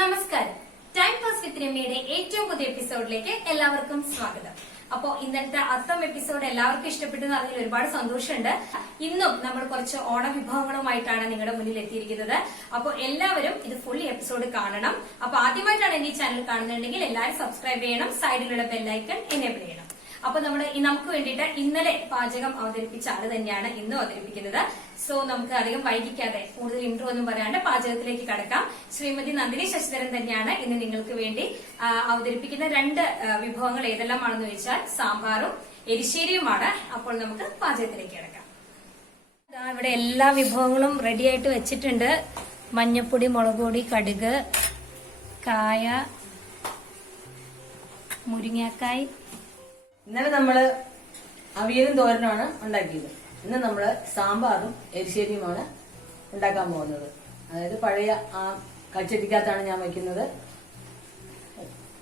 നമസ്കാരം. Time pass വിത്ത് രമ്യയുടെ ഏറ്റവും പുതിയ എപ്പിസോഡിലേക്ക് എല്ലാവർക്കും സ്വാഗതം. അപ്പോ ഇന്നത്തെ അത്തം എപ്പിസോഡ് എല്ലാവർക്കും ഇഷ്ടപ്പെട്ടു എന്ന് അറിഞ്ഞാൽ ഒരുപാട് സന്തോഷമുണ്ട്. ഇന്നും നമ്മൾ കുറച്ച് ഓണ വിഭവങ്ങളുമായിട്ടാണ് നിങ്ങളുടെ മുന്നിൽ എത്തിയിരിക്കുന്നത്. അപ്പൊ എല്ലാവരും ഇത് ഫുൾ എപ്പിസോഡ് കാണണം. അപ്പൊ ആദ്യമായിട്ടാണ് എന്റെ ഈ ചാനൽ കാണുന്നുണ്ടെങ്കിൽ എല്ലാവരും സബ്സ്ക്രൈബ് ചെയ്യണം, സൈഡിലുള്ള ബെല്ലൈക്കൺ എനേബിൾ ചെയ്യണം. അപ്പൊ നമുക്ക് വേണ്ടിയിട്ട് ഇന്നലെ പാചകം അവതരിപ്പിച്ച ആള് തന്നെയാണ് ഇന്നും അവതരിപ്പിക്കുന്നത്. സോ നമുക്ക് അധികം വൈകിക്കാതെ കൂടുതൽ ഇൻട്രോ ഒന്നും പറയാണ്ട് പാചകത്തിലേക്ക് കടക്കാം. ശ്രീമതി നന്ദിനി ശശിധരൻ തന്നെയാണ് ഇന്ന് നിങ്ങൾക്ക് വേണ്ടി അവതരിപ്പിക്കുന്ന രണ്ട് വിഭവങ്ങൾ ഏതെല്ലാമാണെന്ന് വെച്ചാൽ സാമ്പാറും എരിശ്ശേരിയുമാണ്. അപ്പോൾ നമുക്ക് പാചകത്തിലേക്ക് കിടക്കാം. ഇവിടെ എല്ലാ വിഭവങ്ങളും റെഡി ആയിട്ട് വെച്ചിട്ടുണ്ട്. മഞ്ഞപ്പൊടി, മുളക് പൊടി, കടുക്, കായ, മുരിങ്ങാക്കായ്. ഇന്നലെ നമ്മള് അവിയലും തോരനുമാണ് ഉണ്ടാക്കിയത്. ഇന്ന് നമ്മള് സാമ്പാറും എരിശ്ശേരിയുമാണ് ഉണ്ടാക്കാൻ പോകുന്നത്. അതായത് പഴയ ആ കൽച്ചട്ടിക്കകത്താണ് ഞാൻ വയ്ക്കുന്നത്.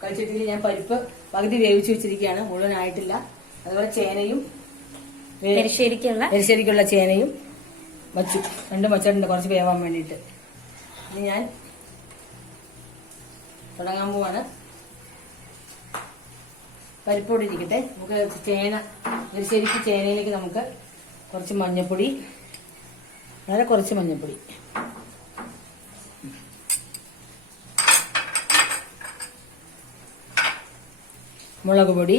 കൽച്ചട്ടിയിൽ ഞാൻ പരിപ്പ് പകുതി വേവിച്ചു വെച്ചിരിക്കുകയാണ്, മുഴുവനായിട്ടില്ല. അതുപോലെ ചേനയും എരിശ്ശേരിക്കുള്ള ചേനയും വച്ചു, രണ്ടും വച്ചിട്ടുണ്ട് കുറച്ച് വേവാൻ വേണ്ടിയിട്ട്. ഇനി ഞാൻ തുടങ്ങാൻ പോവാണ്. പരിപ്പോടെ ഇരിക്കട്ടെ. നമുക്ക് എരിശ്ശേരിക്ക് ചേനയിലേക്ക് നമുക്ക് കുറച്ച് മഞ്ഞപ്പൊടി, വളരെ കുറച്ച് മഞ്ഞപ്പൊടി, മുളക് പൊടി.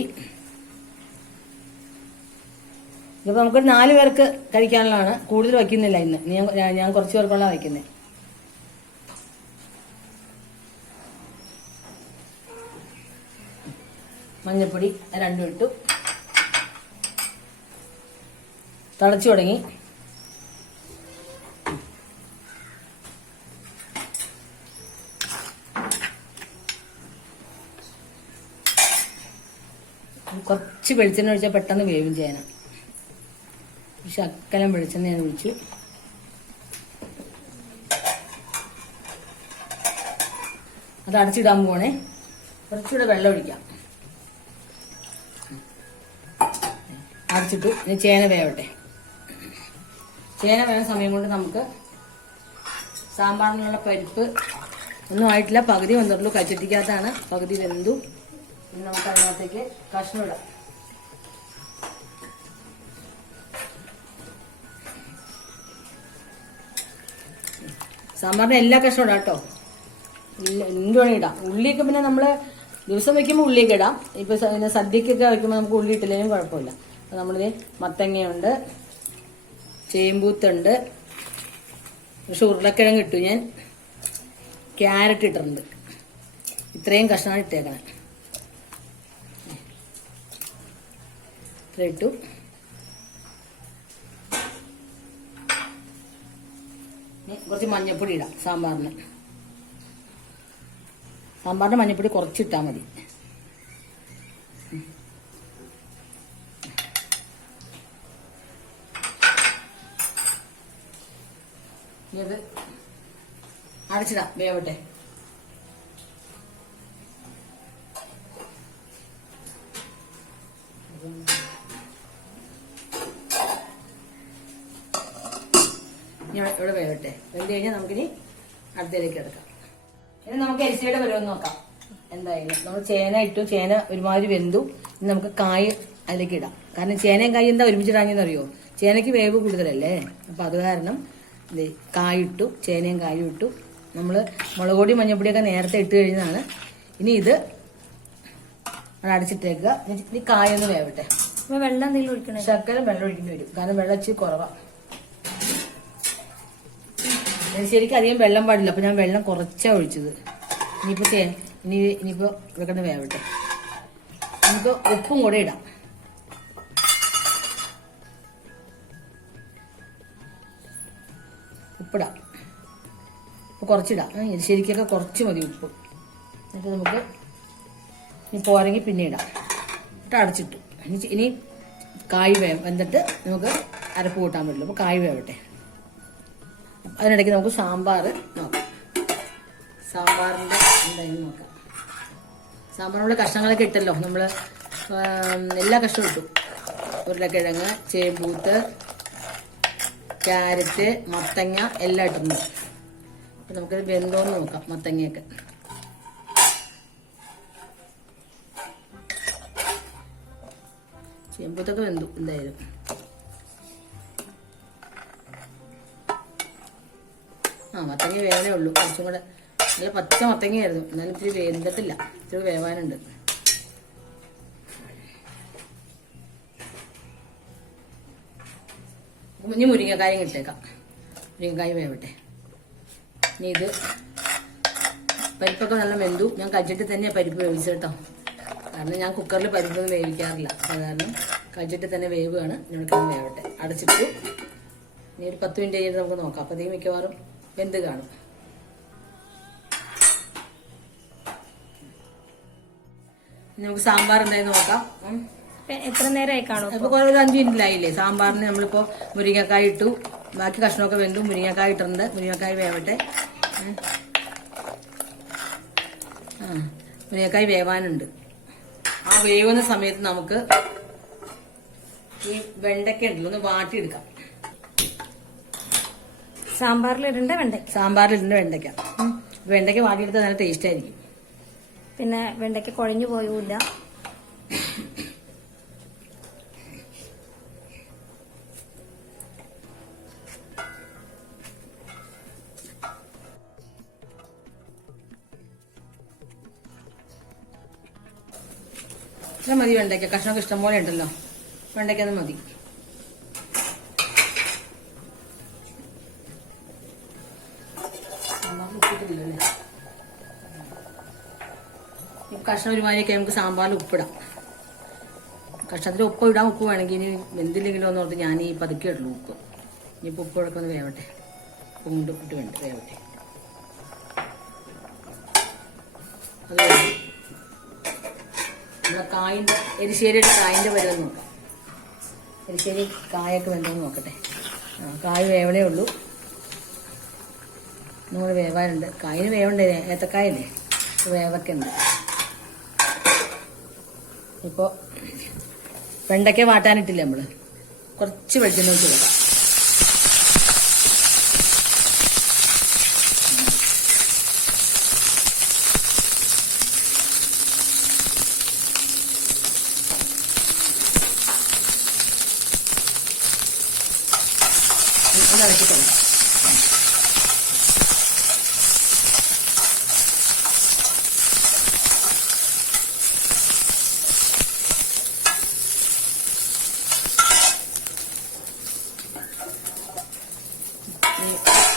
ഇതിപ്പോ നമുക്ക് 4 പേർക്ക് കഴിക്കാനുള്ളതാണ്, കൂടുതൽ വയ്ക്കുന്നില്ല ഇന്ന്. ഞാൻ കുറച്ച് പേർക്കുള്ള വയ്ക്കുന്നത്. മഞ്ഞപ്പൊടി രണ്ടും ഇട്ടു. തിളച്ചു തുടങ്ങി. കുറച്ച് വെളിച്ചെണ്ണ ഒഴിച്ചാൽ പെട്ടെന്ന് വേവും ചേന. ശക്കലം വെളിച്ചെണ്ണ ഞാൻ ഒഴിച്ചു. അത് അടച്ചിടാൻ പോവാണേ. കുറച്ചുകൂടെ വെള്ളം ഒഴിക്കാം. അടച്ചിട്ടു. ഇനി ചേന വേവട്ടെ. ചേന വേവുന്ന സമയം കൊണ്ട് നമുക്ക് സാമ്പാറിനുള്ള പരിപ്പ് ഒന്നും ആയിട്ടില്ല, പകുതി വന്നിട്ടുള്ളൂ. കച്ചട്ടിക്കകത്താണ്, പകുതി വെന്തു. ഇനി നമുക്ക് അതിനകത്തേക്ക് കഷ്ണം ഇടാം. സാമ്പാറിന് എല്ലാ കഷ്ണം ഇടാം കേട്ടോ, എന്ത് വേണമെങ്കിൽ ഇടാം. ഉള്ളിയൊക്കെ പിന്നെ നമ്മള് ദിവസം വെക്കുമ്പോൾ ഉള്ളിയൊക്കെ ഇടാം. ഇപ്പൊ സദ്യക്കൊക്കെ വെക്കുമ്പോൾ നമുക്ക് ഉള്ളി ഇട്ടില്ലെങ്കിലും കുഴപ്പമില്ല. നമ്മളിത് മത്തങ്ങയുണ്ട്, ചേമ്പൂത്തുണ്ട്, പക്ഷെ ഉരുളക്കിഴങ്ങ് ഇട്ടു, ഞാൻ ക്യാരറ്റ് ഇട്ടിട്ടുണ്ട്. ഇത്രയും കഷ്ണമാണ് ഇട്ടേക്കണം. ഇത്ര ഇട്ടു. കുറച്ച് മഞ്ഞപ്പൊടി ഇടാം സാമ്പാറിന്. സാമ്പാറിന് മഞ്ഞപ്പൊടി കുറച്ചിട്ടാൽ മതി. ഇത് അടച്ചിടാം, വേവട്ടെ. ഇവിടെ വേവട്ടെ. വെന്ത് കഴിഞ്ഞാൽ നമുക്കിനി അടുത്തേക്ക് എടുക്കാം. ഇനി നമുക്ക് എരിശ്ശേരിയുടെ പരുവം നോക്കാം. എന്തായാലും നമ്മൾ ചേന ഇട്ടു, ചേന ഒരുമാതിരി വെന്തു. ഇനി നമുക്ക് കായ് അതിലേക്ക് ഇടാം. കാരണം ചേനയും കായും എന്താ ഒരുമിച്ചിടാഞ്ഞെന്ന് അറിയോ, ചേനയ്ക്ക് വേവ് കൂടുതലല്ലേ. അപ്പൊ അത് കാരണം കായിട്ടു, ചേനയും കായും ഇട്ടു. നമ്മള് മുളക് പൊടി മഞ്ഞപ്പൊടിയൊക്കെ നേരത്തെ ഇട്ട് കഴിഞ്ഞതാണ്. ഇനി ഇത് അടച്ചിട്ടേക്കുക. ഇനി കായൊന്ന് വേവട്ടെ. വെള്ളം എന്തെങ്കിലും ഒഴിക്കണം, ശക്കലം വെള്ളം ഒഴിക്കേണ്ടി വരും, കാരണം വെള്ളം ഇച്ചിരി കുറവാണ്. ശരിക്കും അധികം വെള്ളം പാടില്ല, അപ്പൊ ഞാൻ വെള്ളം കുറച്ചാ ഒഴിച്ചത്. ഇനിയിപ്പോ ഇവിടെ വേവട്ടെ. നമുക്ക് ഉപ്പും കൂടെ ഇടാം. ഉപ്പിടാം, കുറച്ചിടാം. ശരിക്കൊക്കെ കുറച്ച് മതി ഉപ്പ്. എന്നിട്ട് നമുക്ക് ഇനി പോരെങ്കിൽ പിന്നെ ഇടാം. എന്നിട്ട് അടച്ചിട്ടു. ഇനി കായ് വെന്തിട്ട് നമുക്ക് അരപ്പ് കൂട്ടാൻ പറ്റില്ല. അപ്പോൾ കായ് വേവട്ടെ. അതിനിടയ്ക്ക് നമുക്ക് സാമ്പാർ നോക്കാം. സാമ്പാറിൻ്റെ എന്തായാലും നോക്കാം. സാമ്പാറിനുള്ള കഷ്ണങ്ങളൊക്കെ ഇട്ടല്ലോ നമ്മൾ, എല്ലാ കഷ്ണവും ഇട്ടു. ഉരുളക്കിഴങ്ങ്, ചേമ്പൂത്ത്, ക്യാരറ്റ്, മത്തങ്ങ എല്ലാം ഇട്ടിരുന്നു. നമുക്കത് വെന്തോന്ന് നോക്കാം. മത്തങ്ങയൊക്കെ ചേമ്പത്തൊക്കെ വെന്തു എന്തായാലും. മത്തങ്ങ വേവനേ ഉള്ളൂ. കുറച്ചും കൂടെ നല്ല പച്ച മത്തങ്ങയായിരുന്നു, എന്നാലും ഇത്തിരി വെന്തിട്ടില്ല, ഇത്തിരി വേവാനുണ്ട്. ഇനി മുരിങ്ങക്കായും ഇട്ടേക്കാം. മുരിങ്ങക്കായ വേവട്ടെ. ഇനി ഇത് പരിപ്പൊക്കെ നല്ല വെന്തു. ഞാൻ കഴിച്ചിട്ട് തന്നെയാണ് പരിപ്പ് വേവിച്ചത് കേട്ടോ. കാരണം ഞാൻ കുക്കറിൽ പരിപ്പൊന്നും വേവിക്കാറില്ല. സാധാരണ കഴിച്ചിട്ട് തന്നെ വേവുകയാണ്. ഞങ്ങൾക്ക് വേവട്ടെ. അടച്ചിട്ടു. ഇനി ഒരു 10 മിനിറ്റ് കഴിഞ്ഞിട്ട് നമുക്ക് നോക്കാം. അപ്പോഴത്തേക്ക് മിക്കവാറും വെന്ത് കാണും. നമുക്ക് സാമ്പാർ എന്തായാലും നോക്കാം. എത്ര നേരമായി കാണും? ഇപ്പൊ ഒരു 5 മിനിറ്റിലായില്ലേ. സാമ്പാറിന് നമ്മളിപ്പോ മുരിങ്ങക്കായ ഇട്ടു, ബാക്കി കഷ്ണമൊക്കെ വെന്തു. മുരിങ്ങക്കായ ഇട്ടിട്ടുണ്ട്. മുരിങ്ങക്കായ വേവട്ടെ. മുരിങ്ങക്കായ വേവാനുണ്ട്. ആ വേവുന്ന സമയത്ത് നമുക്ക് ഈ വെണ്ടയ്ക്ക ഉണ്ടല്ലോ ഒന്ന് വാട്ടിയെടുക്കാം. സാമ്പാറിലിടേണ്ട വെണ്ടയ്ക്ക. സാമ്പാറിലിടേണ്ട വെണ്ടയ്ക്ക. വെണ്ടയ്ക്ക വാട്ടിയെടുത്താൽ നല്ല ടേസ്റ്റ് ആയിരിക്കും. പിന്നെ വെണ്ടയ്ക്ക കുഴഞ്ഞു പോയൂല്ല. മതി വെണ്ടയ്ക്ക. കഷ്ണമൊക്കെ ഇഷ്ടംപോലെ ഉണ്ടല്ലോ. വെണ്ടയ്ക്ക അത് മതി. കഷ്ണം ഒരുമാതിരിയൊക്കെ നമുക്ക് സാമ്പാറിൽ ഉപ്പിടാം. കഷ്ണത്തിൽ ഉപ്പ് ഇടാം. ഉപ്പ് വേണമെങ്കിൽ ഇനി വെന്തില്ലെങ്കിലോ എന്ന് ഓർത്ത് ഞാൻ ഈ പതുക്കെ ഇടുള്ളൂ ഉപ്പ്. ഇനിയിപ്പോൾ ഉപ്പൊക്കെ ഒന്ന് വേവട്ടെ. ഉപ്പ് ഇട്ട് വേണ്ട വേവട്ടെ. അത് നമ്മളെ കായിൻ്റെ എരിശ്ശേരിയുടെ കായിൻ്റെ പരുവം നോക്കാം. എരിശ്ശേരി കായൊക്കെ വെന്തോന്ന് നോക്കട്ടെ. കായ് വേവണേ ഉള്ളൂ. നമ്മൾ വേവാനുണ്ട്. കായിന് വേവണ്ടേ, ഏത്തക്കായല്ലേ, വേവൊക്കെ ഉണ്ട്. ഇപ്പോൾ വെണ്ടയ്ക്ക വാട്ടാനിട്ടില്ല നമ്മൾ. കുറച്ച് വെളിച്ചെണ്ണ ഒഴിച്ച് കൊടുക്കാം. ഇളക്കി കൊടുക്കാം.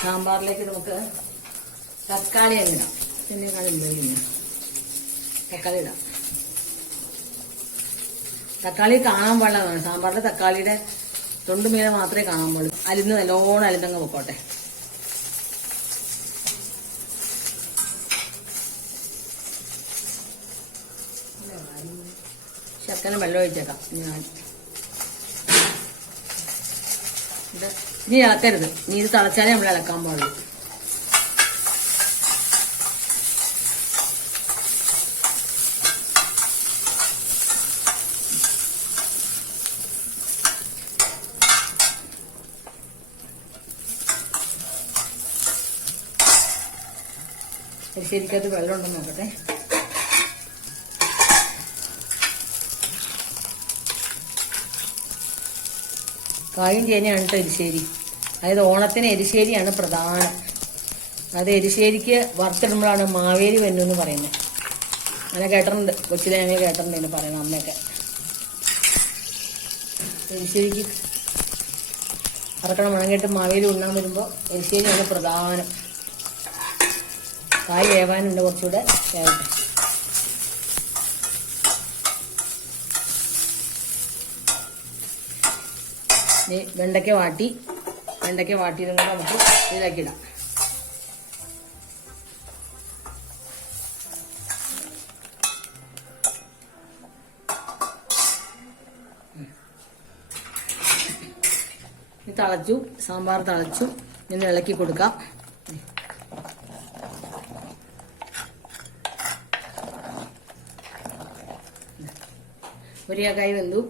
സാമ്പാറിലേക്ക് നമുക്ക് തക്കാളി ഇടാം. പിന്നെ കളില്ല, തക്കാളി ഇടാം. തക്കാളി കാണാൻ പാടില്ല. സാമ്പാറിലെ തക്കാളിയുടെ തൊണ്ട് മീനെ മാത്രമേ കാണാൻ പാടുള്ളൂ. അലിന്ന് നല്ലോണം അലിന്നങ്ങ് വെക്കോട്ടെ. ശർക്കര വെള്ളം ഒഴിച്ചേക്കാം. ഇനി ഇളക്കരുത്. ഇനി ഇത് തിളച്ചാലേ നമ്മൾ ഇളക്കാൻ പാടുള്ളൂ. ശരിക്കകത്ത് വെള്ളം ഉണ്ടെന്ന് നോക്കട്ടെ. കായും ചേനയാണ് കേട്ടോ എരിശ്ശേരി. അതായത് ഓണത്തിന് എരിശ്ശേരിയാണ് പ്രധാനം. അത് എരിശ്ശേരിക്ക് വറുത്തിടുമ്പോഴാണ് മാവേലി വെന്നു പറയുന്നത്. അങ്ങനെ കേട്ടിട്ടുണ്ട്. കൊച്ചിലെ അങ്ങനെ കേട്ടിട്ടുണ്ട് എന്ന് പറയുന്നത് അമ്മയൊക്കെ. എരിശ്ശേരിക്ക് അറക്കണം ഉണങ്ങിയിട്ട് മാവേലി ഉണ്ണാൻ വരുമ്പോൾ എരിശ്ശേരിയാണ് പ്രധാനം. കായ് വേവാനുണ്ട്, കുറച്ചുകൂടെ വേവട്ടെ. വെണ്ടയ്ക്ക വാട്ടിയതും കൂടെ നമുക്ക് ഇതിലാക്കിയിടാം. ഇത് തിളച്ചു, സാമ്പാർ തിളച്ചു. ഇന്ന് ഇളക്കി കൊടുക്കാം. മുരിങ്ങക്കായ് വെന്തു.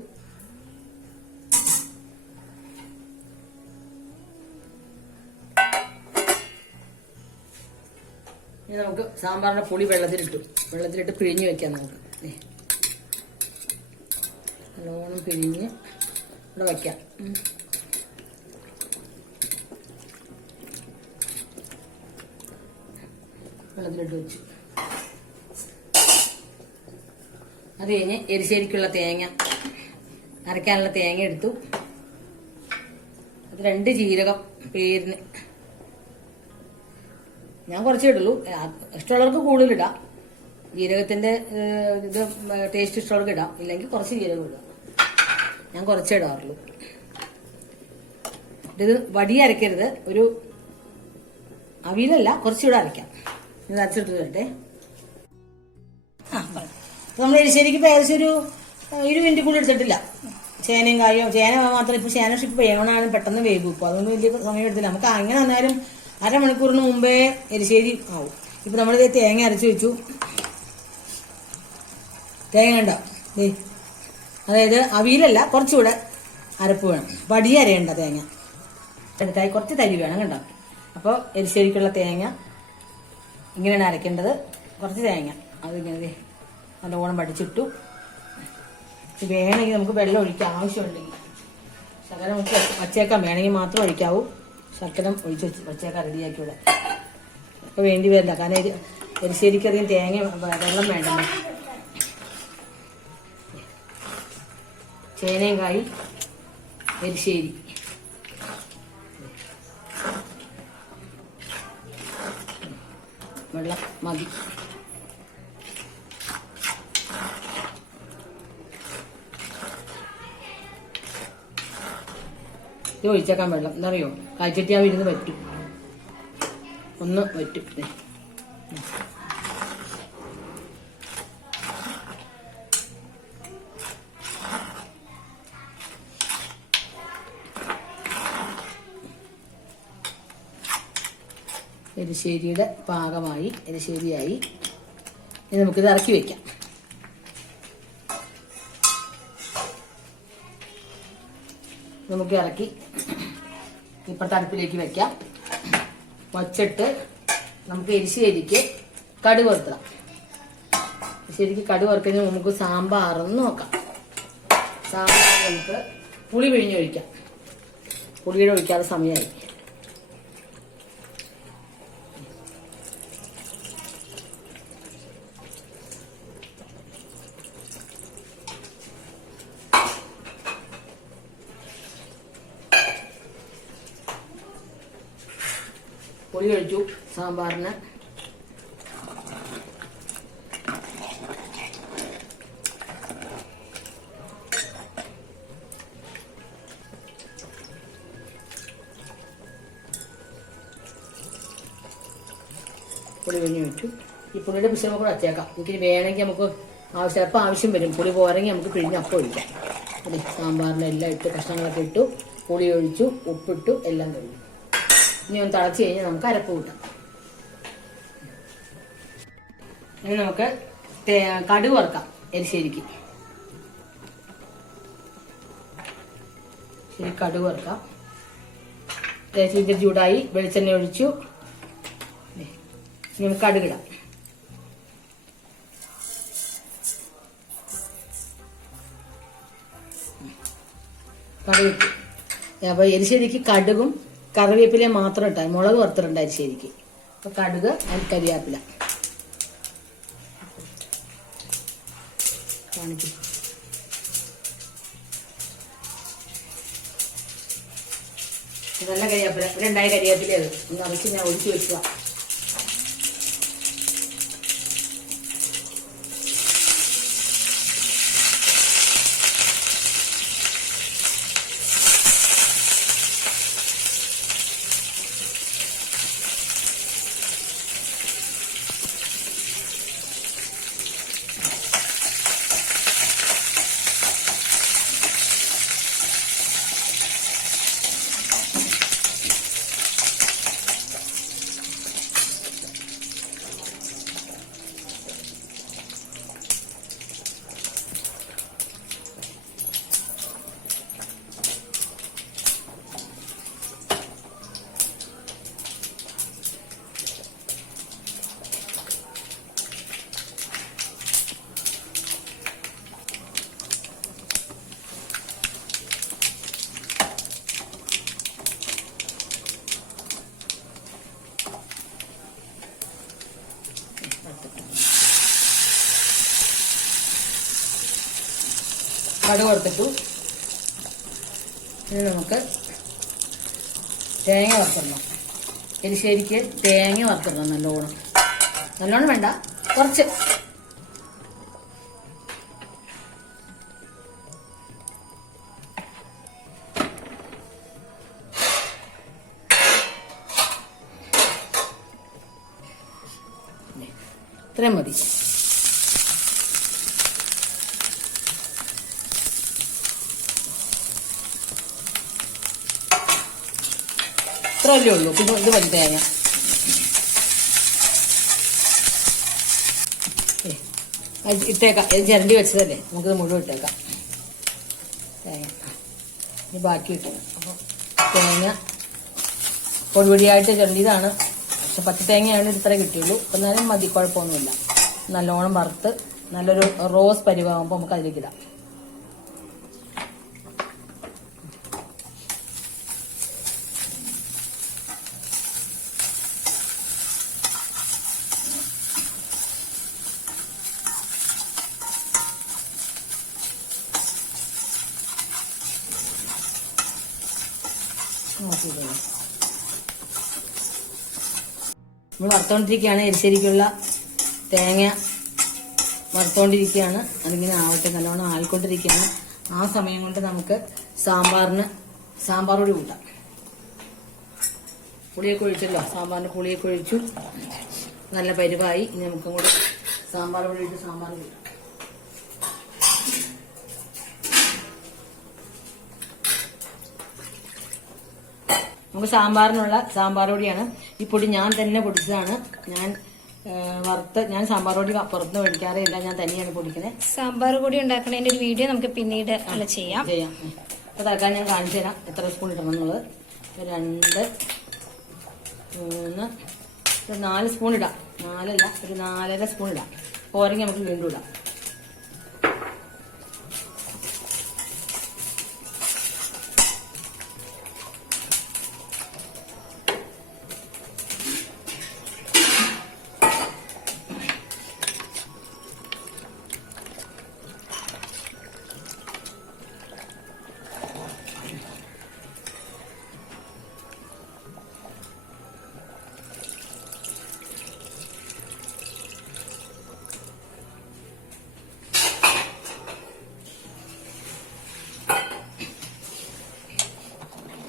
ഇനി നമുക്ക് സാമ്പാറിന്റെ പുളി വെള്ളത്തിലിട്ട് പിഴിഞ്ഞ് വെക്കാം നമുക്ക്. നല്ലോണം പിഴിഞ്ഞ് ഇവിടെ വയ്ക്കാം. വെള്ളത്തിലിട്ട് വെച്ചു. അത് കഴിഞ്ഞ് എരിശ്ശേരിക്കുള്ള തേങ്ങ അരയ്ക്കാനുള്ള തേങ്ങ എടുത്തു. അത് 2 ജീരകം പേരിന്, ഞാൻ കുറച്ചേ ഇടുള്ളൂ. ഇഷ്ടമുള്ളവർക്ക് കൂടുതലിടാം. ജീരകത്തിന്റെ ഇത് ടേസ്റ്റ് ഇഷ്ടമുള്ളവർക്ക് ഇടാം, ഇല്ലെങ്കിൽ കുറച്ച് ജീരകം ഇടാം. ഞാൻ കുറച്ചേ ഇടാറുള്ളൂ. ഇത് വടി അരയ്ക്കരുത്, ഒരു അവിയലല്ല, കുറച്ചുകൂടെ അരയ്ക്കാം. ഇത് അരച്ചെടുത്ത് തരട്ടെ. നമ്മൾ എരിശ്ശേരിക്ക് ഏകദേശം ഒരു 20 മിനിറ്റ് കൂടി എടുത്തിട്ടില്ല. ചേനയും കായോ, ചേന മാത്രം ഇപ്പൊ ചേന ഇപ്പൊ വേണമാണ്, പെട്ടെന്ന് വേഗം. ഇപ്പൊ അതൊന്നും വലിയ സമയം എടുത്തില്ല. നമുക്ക് അങ്ങനെ വന്നാലും അരമണിക്കൂറിന് മുമ്പേ എരിശ്ശേരി ആവും. ഇപ്പൊ നമ്മളിത് തേങ്ങ അരച്ചു വെച്ചു. തേങ്ങ ഉണ്ടോ? അതായത് അവിയലല്ല, കുറച്ചുകൂടെ അരപ്പ് വേണം. വടിയ അരയണ്ട തേങ്ങ എടുത്തായി, കുറച്ച് തരി വേണം കണ്ടോ. അപ്പോൾ എരിശ്ശേരിക്കുള്ള തേങ്ങ ഇങ്ങനെയാണ് അരയ്ക്കേണ്ടത്. കുറച്ച് തേങ്ങ അതിങ്ങനെ നല്ലോണം പഠിച്ചിട്ടു. വേണമെങ്കിൽ നമുക്ക് വെള്ളം ഒഴിക്കാം, ആവശ്യമുണ്ടെങ്കിൽ. ശകലം വച്ചേക്കാം, വേണമെങ്കിൽ മാത്രം ഒഴിക്കാവൂ. ശകലം ഒഴിച്ച് വച്ചേക്കാം, റെഡിയാക്കി ഇവിടെ. ഇപ്പൊ വേണ്ടി വരില്ല, കാരണം എരിശ്ശേരിക്ക് അധികം തേങ്ങ വെള്ളം വേണ്ട. ചേനയും കായും എരിശ്ശേരി. വെള്ളം മതി. ഇത് ഒഴിച്ചേക്കാൻ വെള്ളം എന്നറിയോ, കാഴ്ചട്ടിയാവും ഇരുന്ന് പറ്റും, ഒന്ന് പറ്റും. എരിശ്ശേരിയുടെ പാകമായി, എരിശ്ശേരിയായി. ഇനി നമുക്കിത് ഇറക്കി വെക്കാം. നമുക്ക് ഇറക്കി ഇപ്പുറത്തെ അടുപ്പിലേക്ക് വെക്കാം. വച്ചിട്ട് നമുക്ക് എരിശ്ശേരിക്ക് കടുക് വറുത്താം. എരിശ്ശേരിക്ക് കടുക് വറുക്കുന്നതിന് നമുക്ക് സാമ്പാറൊന്ന് നോക്കാം. സാമ്പാർ നമുക്ക് പുളി പിഴിഞ്ഞൊഴിക്കാം. പുളിയുടെ ഒഴിക്കാതെ സമയമായി. പുളി ഒഴിച്ചു സാമ്പാറിന്. പുളി പിഴിഞ്ഞ് വെച്ചു. ഈ പുളിയുടെ പിശ നമുക്ക് വച്ചേക്കാം. എനിക്ക് വേണമെങ്കിൽ നമുക്ക് ചിലപ്പോൾ ആവശ്യം വരും. പുളി പോരെങ്കിൽ നമുക്ക് പിഴിഞ്ഞ് അപ്പം ഒഴിക്കാം. പുളി സാമ്പാറിനെല്ലാം ഇട്ട് കഷ്ണങ്ങളൊക്കെ ഇട്ടു, പുളി ഒഴിച്ചു, ഉപ്പിട്ടു, എല്ലാം കഴിഞ്ഞു. ഇനി ഒന്ന് തിളച്ച് കഴിഞ്ഞാൽ നമുക്ക് അരപ്പ് കൂട്ടാം. ഇനി നമുക്ക് കടുക് വറുക്കാം എരിശ്ശേരിക്ക്. ശരി, കടുക് വറുക്കാം. ചൂടായി, വെളിച്ചെണ്ണ ഒഴിച്ചു. ഇനി നമുക്ക് കടുകിടാം. കടുക് ഇട്ടു. അപ്പൊ എരിശ്ശേരിക്ക് കടുകും കറിവേപ്പില മാത്രം ഇട്ടാൽ, മുളക് വറുത്തിട്ടുണ്ട് അരിശ്ശേരിക്ക്. അപ്പൊ കടുക് അതിൽ കരിവേപ്പില കാണിക്കും. നല്ല കരിവേപ്പില, 2 കരിവേപ്പില അത് ഒന്ന് അരച്ച് ഞാൻ ഒഴിച്ചു വെക്കുക. കടുക് വറുത്തിട്ടു. ഇനി നമുക്ക് തേങ്ങ വറുത്തിടണം. എരിശ്ശേരിക്ക് തേങ്ങ വറുത്തിടണം നല്ലോണം വേണ്ട, കുറച്ച്. ഇത്രയും മതി. ഇത്രയല്ലേ ഉള്ളൂ. പിന്നെ ഇത് മതി തേങ്ങ. ഇട്ടേക്കാം. ഇത് ചിരണ്ടി വെച്ചതല്ലേ, നമുക്കിത് മുഴുവൻ ഇട്ടേക്കാം. തേങ്ങ ഇനി ബാക്കി ഇട്ടേക്കാം. അപ്പോൾ തേങ്ങ പൊടിപൊടിയായിട്ട് ചിരണ്ടിയതാണ്. പക്ഷെ പച്ചത്തേങ്ങയാണ് ഇത്ര കിട്ടിയുള്ളൂ. എന്നാലും മതി, കുഴപ്പമൊന്നുമില്ല. നല്ലോണം വറുത്ത് നല്ലൊരു റോസ് പരിവാകുമ്പോൾ നമുക്ക് അതിലേക്ക് ഇടാം. നമ്മൾ വറുത്തോണ്ടിരിക്കുകയാണ്. എരിശ്ശേരിക്കുള്ള തേങ്ങ വറുത്തോണ്ടിരിക്കുകയാണ്. അതിങ്ങനെ ആവട്ടെ, നല്ലോണം ആയിക്കൊണ്ടിരിക്കുകയാണ്. ആ സമയം കൊണ്ട് നമുക്ക് സാമ്പാർ പൊടി കൂട്ടാം. പുളിയൊക്കെ ഒഴിച്ചല്ലോ, സാമ്പാറിന് പുളിയൊക്കെ ഒഴിച്ചു. നല്ല പരിവായി. ഇനി നമുക്കും കൂടി സാമ്പാർ പൊടി ഇട്ട് സാമ്പാർ കൂട്ടാം. നമുക്ക് സാമ്പാറിനുള്ള സാമ്പാർ പൊടിയാണ്. ഈ പൊടി ഞാൻ തന്നെ പൊടിച്ചതാണ്. ഞാൻ സാമ്പാർ പൊടി പുറത്തുനിന്ന് മേടിക്കാറില്ല, ഞാൻ തന്നെയാണ് പൊടിക്കുന്നത്. സാമ്പാർ പൊടി ഉണ്ടാക്കുന്നതിന്റെ ഒരു വീഡിയോ നമുക്ക് പിന്നീട് ചെയ്യാം. അപ്പൊ തൽക്കാലം ഞാൻ കാണിച്ചു തരാം എത്ര സ്പൂൺ ഇടണം എന്നുള്ളത്. 2, 3, 4 സ്പൂൺ ഇടാം. 4 അല്ല, ഒരു 4.5 സ്പൂൺ ഇടാം. പോരെങ്കിൽ നമുക്ക് വീണ്ടും ഇടാം.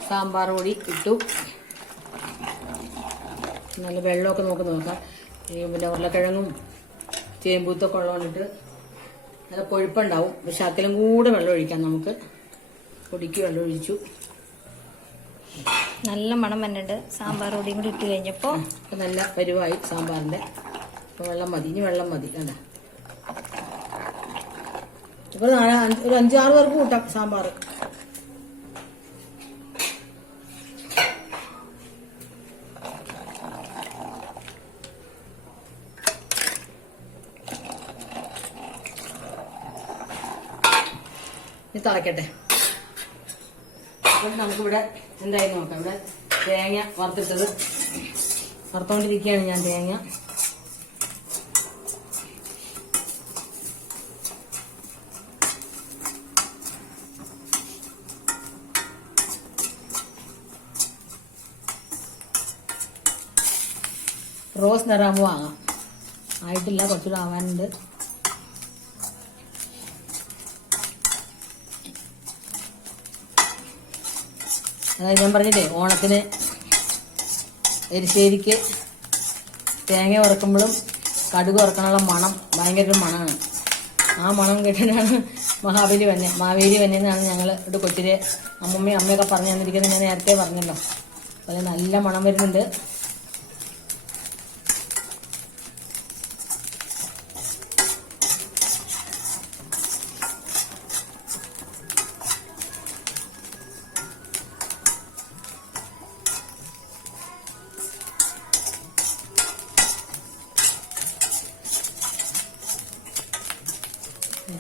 സാമ്പാർ പൊടി ഇട്ടു. നല്ല വെള്ളമൊക്കെ നമുക്ക് നോക്കാം. പിന്നെ ഉരുളക്കിഴങ്ങും ചേമ്പൂത്തൊക്കെ ഉള്ളതുകൊണ്ടിട്ട് നല്ല കൊഴുപ്പുണ്ടാവും. പക്ഷെ അതിലും കൂടെ വെള്ളം ഒഴിക്കാം നമുക്ക്. പൊടിക്ക് വെള്ളം ഒഴിച്ചു. നല്ല മണം വന്നിട്ട് സാമ്പാർ പൊടിയും കൂടി ഇട്ട് കഴിഞ്ഞപ്പോ നല്ല പരുവായി സാമ്പാറിന്റെ. ഇപ്പൊ വെള്ളം മതി, ഇനി വെള്ളം മതി. അല്ല, ഇപ്പൊ ഒരു 5-6 പേർക്ക് കൂട്ടാം സാമ്പാർ. തിളക്കട്ടെ. അപ്പോൾ നമുക്കിവിടെ എന്തായി നോക്കാം. ഇവിടെ തേങ്ങ വറുത്തോണ്ടിരിക്കുകയാണ് ഞാൻ. തേങ്ങ റോസ് നിറാകുമ്പോൾ ആകാം. ആയിട്ടില്ല, കുറച്ചുകൂടെ ആവാനുണ്ട്. അതായത് ഞാൻ പറഞ്ഞില്ലേ, ഓണത്തിന് എരിശ്ശേരിക്ക് തേങ്ങ വറുക്കുമ്പോഴും കടുക് വറുക്കാനുള്ള മണം ഭയങ്കര ഒരു മണമാണ്. ആ മണം കേട്ടിട്ടാണ് മാവേലി വന്നെന്നാണ് ഞങ്ങൾ ഇവിടെ കൊച്ചിലെ അമ്മയൊക്കെ പറഞ്ഞു തന്നിരിക്കുന്നത്. ഞാൻ നേരത്തെ പറഞ്ഞല്ലോ. അത് നല്ല മണം വരുന്നുണ്ട്.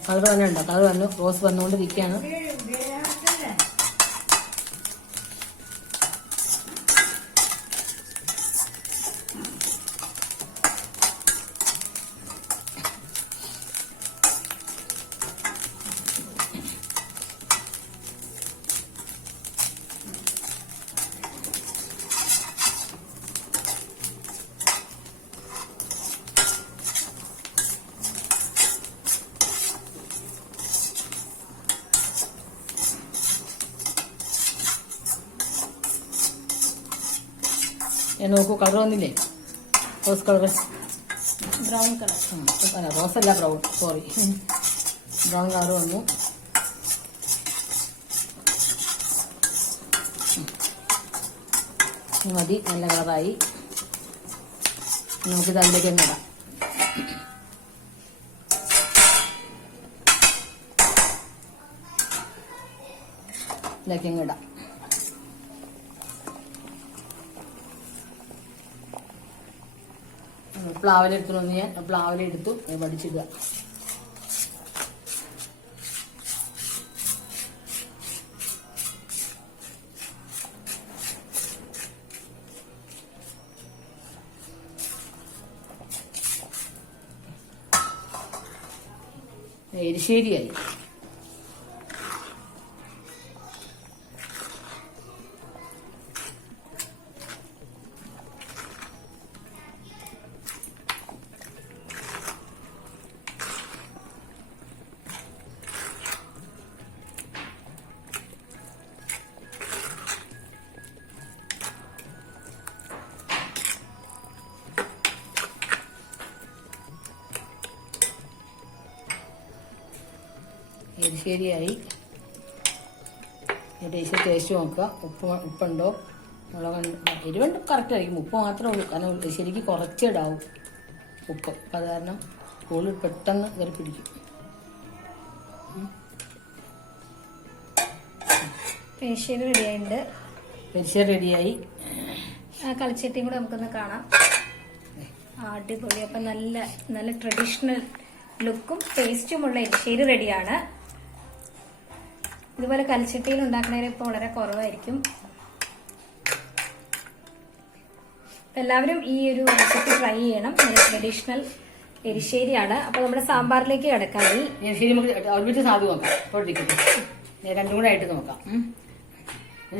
കളർ തന്നെ ഉണ്ടോ? കളർ വന്നു, റോസ് വന്നുകൊണ്ടിരിക്കുകയാണ്. നോക്കൂ, കളർ വന്നില്ലേ? Rose colour, brown colour. അല്ല റോസ് അല്ല, ബ്രൗൺ, സോറി, ബ്രൗൺ കളർ വന്നു. മതി, നല്ല കളറായി. നമുക്കിത് അതിലേക്ക് തന്നെ ഇടാം. ഇതിലേക്ക് ഇടാം. പ്ലാവിലെടുത്തു, ഞാൻ പ്ലാവിലെടുത്തു വടിച്ചിടുക. എരിശ്ശേരിയായി. എരിശ്ശേരിയായി. ടേസ്റ്റ് നോക്കുക. ഉപ്പുണ്ടോ, മുളക്, എരിവുണ്ട് കറക്റ്റായിരിക്കും. ഉപ്പ് മാത്രമേ ഉള്ളൂ, കാരണം ശരിക്ക് കുറച്ചിടാവും ഉപ്പ്. അപ്പം അത് കാരണം കൂടുതൽ പെട്ടെന്ന് കയറി പിടിക്കും. എരിശ്ശേരി റെഡിയായിട്ടുണ്ട്. എരിശ്ശേരി റെഡിയായി. കളിച്ചട്ടിയും കൂടെ നമുക്കൊന്ന് കാണാം. അടിപൊളി. അപ്പം നല്ല നല്ല ട്രഡീഷണൽ ലുക്കും ടേസ്റ്റുമുള്ള എരിശ്ശേരി റെഡിയാണ്. ഇതുപോലെ കൽച്ചട്ടിയിൽ ഉണ്ടാക്കുന്നതിന് ഇപ്പോൾ വളരെ കുറവായിരിക്കും. എല്ലാവരും ഈ ഒരു റെസിപ്പി ട്രൈ ചെയ്യണം. ട്രഡീഷണൽ എരിശ്ശേരിയാണ്. അപ്പൊ നമ്മുടെ സാമ്പാറിലേക്ക് കിടക്കായി. എരിശ്ശേരി നമുക്ക് ഒരുമിച്ച് സാധു നോക്കാം. രണ്ടും കൂടെ ആയിട്ട് നോക്കാം.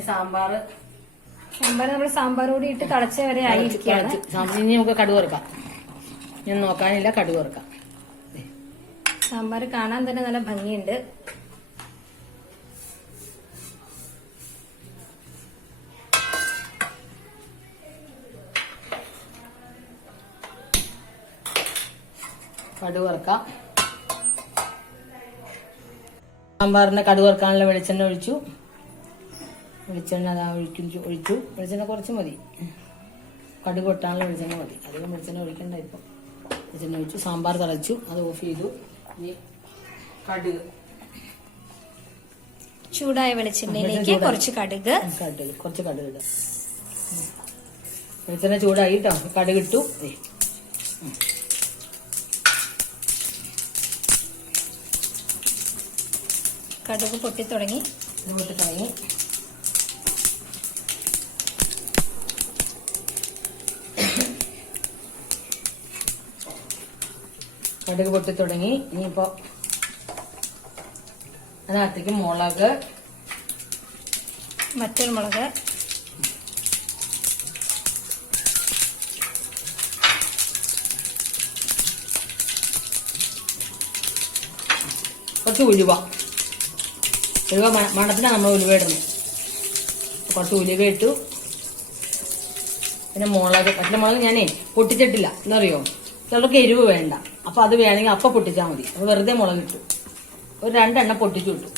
സാമ്പാർ നമ്മൾ സാമ്പാർ കൂടി ഇട്ട് തിളച്ച വരെ ആയിരിക്കുകയാണ്. ഇനി നമുക്ക് കടുക് വറുക്കാം. ഞാൻ നോക്കാനില്ല, കടുക് വറുക്കാം. സാമ്പാർ കാണാൻ തന്നെ നല്ല ഭംഗിയുണ്ട്. കടുക് വറുക്കാം. സാമ്പാറിന് കടുക് വറുക്കാനുള്ള വെളിച്ചെണ്ണ ഒഴിച്ചു. വെളിച്ചെണ്ണ അതാ ഒഴിച്ചു. വെളിച്ചെണ്ണ കുറച്ച് മതി. കടുക് പൊട്ടാനുള്ള വെളിച്ചെണ്ണ മതി. അധികം വെളിച്ചെണ്ണ ഒഴിക്കണ്ട. ഇപ്പം വെളിച്ചെണ്ണ ഒഴിച്ചു. സാമ്പാർ തിളച്ചു. അത് ഓഫ് ചെയ്തു. ഇനി കടുക്, ചൂടായ വെളിച്ചെണ്ണയിലേക്ക് കുറച്ച് കടുക് ഇടുക. വെളിച്ചെണ്ണ ചൂടായി കേട്ടോ. കടുക് ഇട്ടു. കടുക് പൊട്ടിത്തുടങ്ങി. കടുക് പൊട്ടിത്തുടങ്ങി. ഇനിയിപ്പോ അതിനകത്തേക്ക് മുളക്, മറ്റൊരു മുളക്, കുറച്ച് ഉലുവ മണത്തിനാണ് നമ്മൾ ഉലുവ ഇടുന്നത്. കുറച്ച് ഉലുവ ഇട്ടു. പിന്നെ മുളക്, മറ്റേ മുളക് ഞാനേ പൊട്ടിച്ചിട്ടില്ല. എന്താ അറിയോ, ചിലർക്ക് എരിവ് വേണ്ട. അപ്പൊ അത് വേണമെങ്കിൽ അപ്പം പൊട്ടിച്ചാൽ മതി. അപ്പൊ വെറുതെ മുളക് ഇട്ടു. ഒരു 2 എണ്ണം പൊട്ടിച്ചു ഇട്ടു.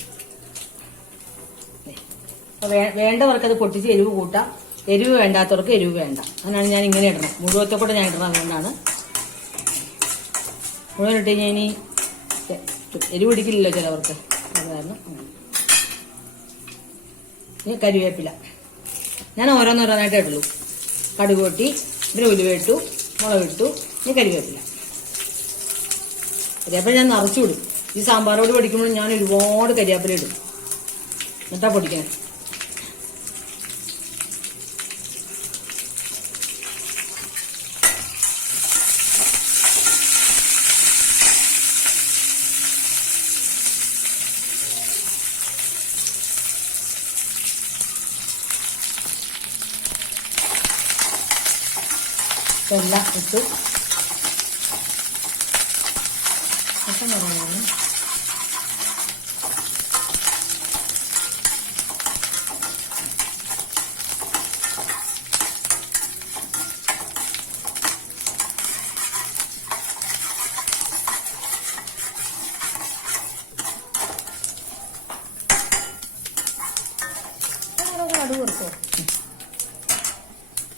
അപ്പൊ വേണ്ടവർക്ക് അത് പൊട്ടിച്ച് എരിവ് കൂട്ടാം. എരിവ് വേണ്ടാത്തവർക്ക് എരിവ് വേണ്ട. അങ്ങനെയാണ് ഞാൻ ഇങ്ങനെ ഇടണം. മുഴുവത്തെ കൂടെ ഞാൻ ഇടണം. അതുകൊണ്ടാണ് മുഴുവൻ ഇട്ട് കഴിഞ്ഞാൽ ഇനി എരിവ് പിടിക്കില്ലല്ലോ ചിലവർക്ക്. അത് കാരണം ഇനി കരിവേപ്പില ഞാൻ ഓരോന്നോരോന്നായിട്ടേ ഇടുള്ളൂ. കടുക് പൊട്ടി, പിന്നെ ഉലുവ ഇട്ടു, മുളക് ഇട്ടു, ഇനി കരിവേപ്പില. കരിവേപ്പില ഞാൻ നിറച്ചു വിടും. ഈ സാമ്പാറോട് പൊടിക്കുമ്പോൾ ഞാൻ ഒരുപാട് കരിവേപ്പില ഇടും. എന്നിട്ടാ പൊടിക്കണേ. എല്ലാം ഇട്ടു.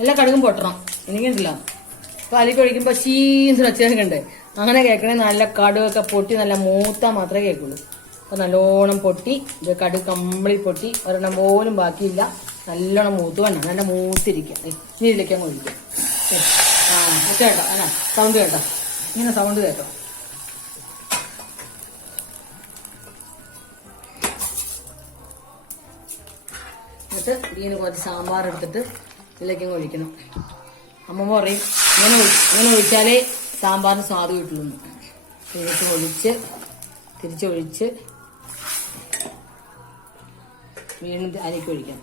എല്ലാ കടുകും പൊട്ടണം. എനിക്കുണ്ടല്ലോ പാലിക്ക് ഒഴിക്കുമ്പോ ചീന്ന് ഒച്ചയൊക്കെ ഉണ്ട്. അങ്ങനെ കേൾക്കണേ നല്ല കടുകൊക്കെ പൊട്ടി നല്ല മൂത്താ മാത്രമേ കേൾക്കുള്ളൂ. അപ്പൊ നല്ലോണം പൊട്ടി, ഇത് കടുക് കംപ്ലീറ്റ് പൊട്ടി, ഒരെണ്ണം പോലും ബാക്കിയില്ല. നല്ലോണം മൂത്ത് വേണം, നല്ല മൂത്തിരിക്കുക. ഇനി ഇതിലേക്ക് അങ്ങ് ഒഴിക്കാം. ഒച്ച കേട്ടോ, അല്ല സൗണ്ട് കേട്ടോ, ഇങ്ങനെ സൗണ്ട് കേട്ടോ. എന്നിട്ട് ഇതിന് കുറച്ച് സാമ്പാർ എടുത്തിട്ട് ഇതിലേക്ക് അങ്ങ് ഒഴിക്കണം. അമ്മമ്മ പറയും ഇങ്ങനെ ഒഴിച്ചാലേ സാമ്പാറിന് സ്വാദ് കിട്ടുള്ളൂ. തിരിച്ചൊഴിച്ച് വീണ്ടും അരിക്ക് ഒഴിക്കാം.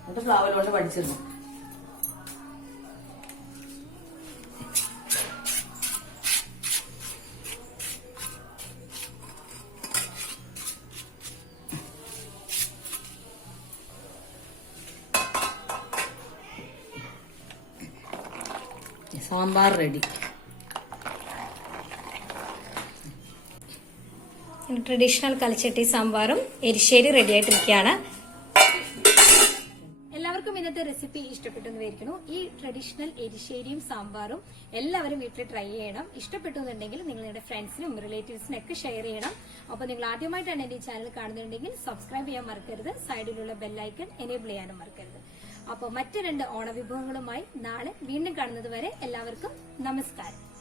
എന്നിട്ട് ഫ്ലവർ കൊണ്ട് പഠിച്ചിരുന്നു. സാമ്പാർ റെഡി. ട്രഡീഷണൽ കലച്ചട്ടി സാമ്പാറും എരിശ്ശേരി റെഡി ആയിട്ടിരിക്കുകയാണ്. എല്ലാവർക്കും ഇന്നത്തെ റെസിപ്പി ഇഷ്ടപ്പെട്ടു എന്ന് വിചാരിക്കുന്നു. ഈ ട്രഡീഷണൽ എരിശ്ശേരിയും സാമ്പാറും എല്ലാവരും വീട്ടിൽ ട്രൈ ചെയ്യണം. ഇഷ്ടപ്പെട്ടു എന്നുണ്ടെങ്കിൽ നിങ്ങളുടെ ഫ്രണ്ട്സിനും റിലേറ്റീവ്സിനും ഒക്കെ ഷെയർ ചെയ്യണം. അപ്പോൾ നിങ്ങൾ ആദ്യമായിട്ടാണ് എന്റെ ഈ ചാനൽ കാണുന്നുണ്ടെങ്കിൽ സബ്സ്ക്രൈബ് ചെയ്യാൻ മറക്കരുത്. സൈഡിലുള്ള ബെല്ലൈക്കൺ എനേബിൾ ചെയ്യാനും മറക്കരുത്. അപ്പോൾ മറ്റു 2 ഓണവിഭവങ്ങളുമായി നാളെ വീണ്ടും കാണുന്നത് വരെ എല്ലാവർക്കും നമസ്കാരം.